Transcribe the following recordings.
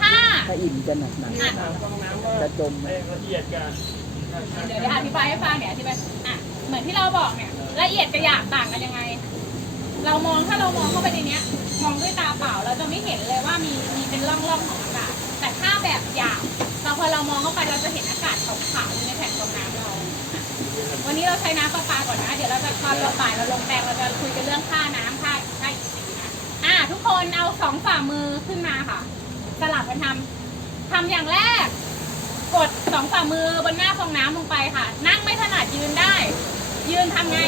ถ้าถ้าอิ่มจะหนักหนักอะจะจมไหมเดี๋ยวเดี๋ยวอธิบายให้ฟังเนี่ยอธิบายอะเหมือนที่เราบอกเนี่ย ละเอียดกับหยาบต่างกันยังไง เรามองถ้าเรามองเข้าไปในเนี้ย มองด้วยตาเปล่าเราจะไม่เห็นเลยว่ามีมีเป็นร่องๆของอากาศ แต่ถ้าแบบหยาบเราพอเรามองเข้าไปเราจะเห็นอากาศขาวๆอยู่ในแผ่นฟองน้ำเราอะวันนี้เราใช้น้ำประปาก่อนนะ เดี๋ยวเราจะตอนเราบ่ายเราลงแปลงเราจะคุยกันเรื่องค่าน้ำค่าค่าอีกสิ่งนะอะ ทุกคนเอาสองฝ่ามือขึ้นมาค่ะ สลับกันทำทำอย่างแรก กดสองฝ่ามือบนหน้าฟองน้ำลงไปค่ะ นั่งไม่ถนัดยืนได้ ยืนทำไง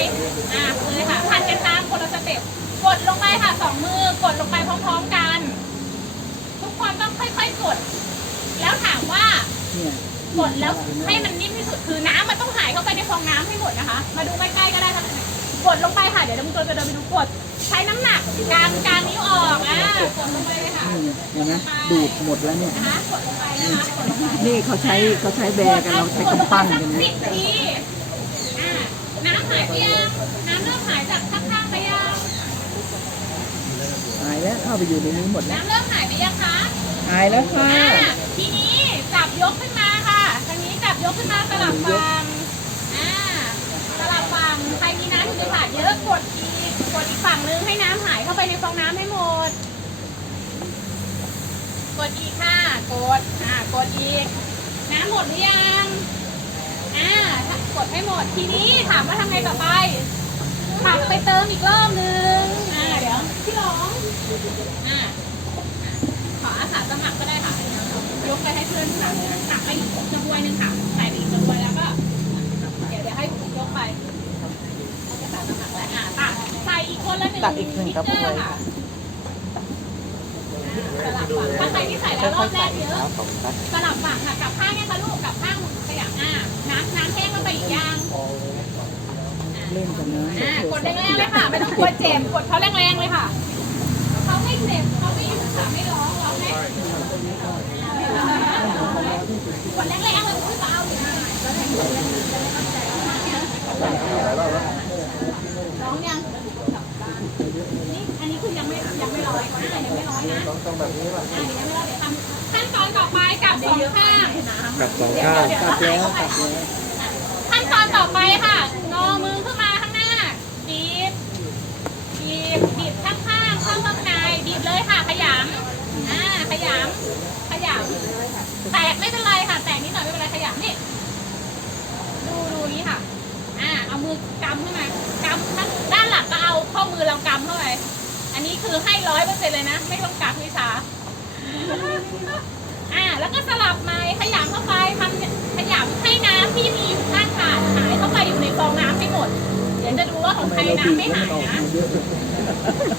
อะเลยค่ะพันกันตามคนละสเต็ปกดลงไปค่ะสองมือกดลงไปพร้อมๆกัน ทุกคนต้องค่อยๆกด แล้วถามว่ากดแล้วให้มันนิ่มที่สุดคือน้ำมันต้องหายเข้าไปในฟองน้ำให้หมดนะคะ มาดูใกล้ๆก็ได้ค่ะ กดลงไปค่ะ เดี๋ยวเราจะเดินไปดูกด ใช้น้ำหนักกลางกลางนิ้วออกอะกดลงไปเลยค่ะนี่เห็นไหมดูดหมดแล้วเนี่ย นะคะกดลงไปนะคะกดลงไป นี่เขาใช้เขาใช้แบร์กันเราใช้กำปั้นกันสินะบทีอ่าน้ำหายไปยัง น้ำเริ่มหายจากข้างๆไปยัง หายแล้วเข้าไปอยู่ในนี้หมดแล้วน้ำเริ่มหายไปยังคะหายแล้วค่ะอ่าทีนี้จับยกขึ้นมาค่ะทางนี้จับยกขึ้นมาสลับฝั่ง องน้ำให้หมด กดอีกค่ะ กด อ่า กดอีก น้ำหมดหรือยัง อ่า กดให้หมด ทีนี้ถามว่าทำไงต่อไปถามไปเติมอีกรอบนึง อ่า เดี๋ยว พี่ร้องอ่า ตักอีกหนึ่งกระบวยค่ะอ่าสลับฝั่งถ้าใครที่ใส่แล้วรอบแรกเยอะสลับฝั่งค่ะกลับข้างเนี่ยค่ะลูกกลับข้างขยับอ่าน้ำน้ำแห้งลงไปอีกยังเล่นกันนะอ่ากดแรงๆเลยค่ะไม่ต้องกลัวเจ็บกดเขาแรงๆเลยค่ะเขาไม่เจ็บเขาไม่ยุ่งค่ะไม่ร้องร้องไหมกดแรงๆเลยคุณเบาอยู่นะร้องยังนี่อันนี้คือยังไม่ยังไม่ร้อยอ่า ยังไม่ร้อยนะต้องแบบนี้ป่ะอ่ายังไม่ร้อยเดี๋ยวทำขั้นตอนต่อไปกลับสองข้างกับสองข้างกลับแล้วกลับแล้วขั้นตอนต่อไปค่ะงอมือขึ้นมาข้างหน้าบีบบีบบีบข้างข้างเข้าข้างในบีบเลยค่ะ ขยำอ่าขยำขยำแตกไม่เป็นไรค่ะ แตกนิดหน่อยไม่เป็นไรขยำนี่ดูดูนี้ค่ะ อ่าเอามือกำขึ้นมากำข้างด้านหลังก็เอาข้อมือเรากำเข้าไป อันนี้คือให้ร้อยเปอร์เซ็นต์เลยนะ ไม่ต้องกักวิชา อ่า แล้วก็สลับไม้ขยำเข้าไปทำขยำให้น้ำที่มีอยู่ข้างถาดหายเข้าไปอยู่ในฟองน้ำให้หมด เดี๋ยวจะดูว่าของทำไมใครเราบีน้ำบไม่แล้วหามันยออกนะมาเยอะ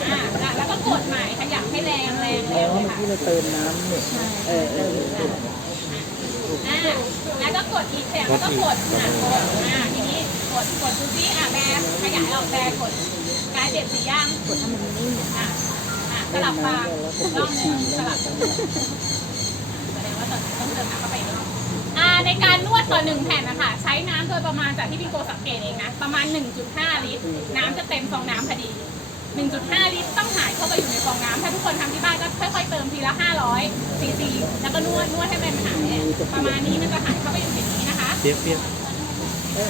อ่า แล้วก็กดใหม่ขยำให้แรงแรงอ๋แรองเลยเมื่อค่ะกี้เราเติมน้ำเนี่ยเออเออเอออ่า แล้วก็กดอีกแถมแล้วก็กดอะกดอ่าทีนี้กดกดดูซิอะแบร์ขยายออกแบร์กด กลายเปลี่ยนสีย่างกดให้มันนิ่มอะอะสลับปากรอบหนึงสลับแสดงว่าต้องต้องเติมน้ำเข้าไปอีกอบอ่าในการนวดต่อหนึ่งแผ่นนะคะใช้น้ำโดยประมาณจากที่พี่โกสังเกตเองนะ ประมาณ 1.5 ลิตร น้ำจะเต็มฟองน้ำพอดี 1.5 ลิตรต้องหายเข้าไปอยู่ในฟองน้ำถ้าทุกคนทำที่บ้านก็ค่อยๆเติมทีละ 500ซีซีแล้วก็นวดนวดให้มันหายเนี่ยประมาณนี้มันจะหายเข้าไปอยู่ในนี้นะคะ เปียกเปีย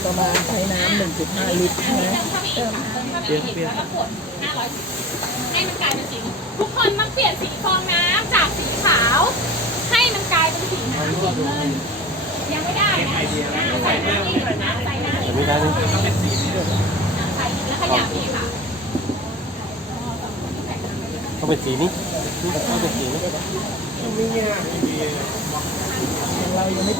ประมาณใช้น้ำหนึ่งจุดห้าลิตรนใช่ไหมนี้เติมเปอีกค่ะเติมเข้าไปอีกแล้วก็กด500ซีซีให้มันกลายเป็นสีทุกคนต้องเปลี่ยนสีฟองน้ำจากสีขาว ให้มันกลายเป็นสีน้ำสีเงินยังไม่ได้นะใส่น้ำอีกนะใส่น้ำอีกไม่ได้เลยใส่อีกแล้วขยับอีกค่ะต้องเป็นสีนี้ต้องเป็นสีนี้เรายังไม่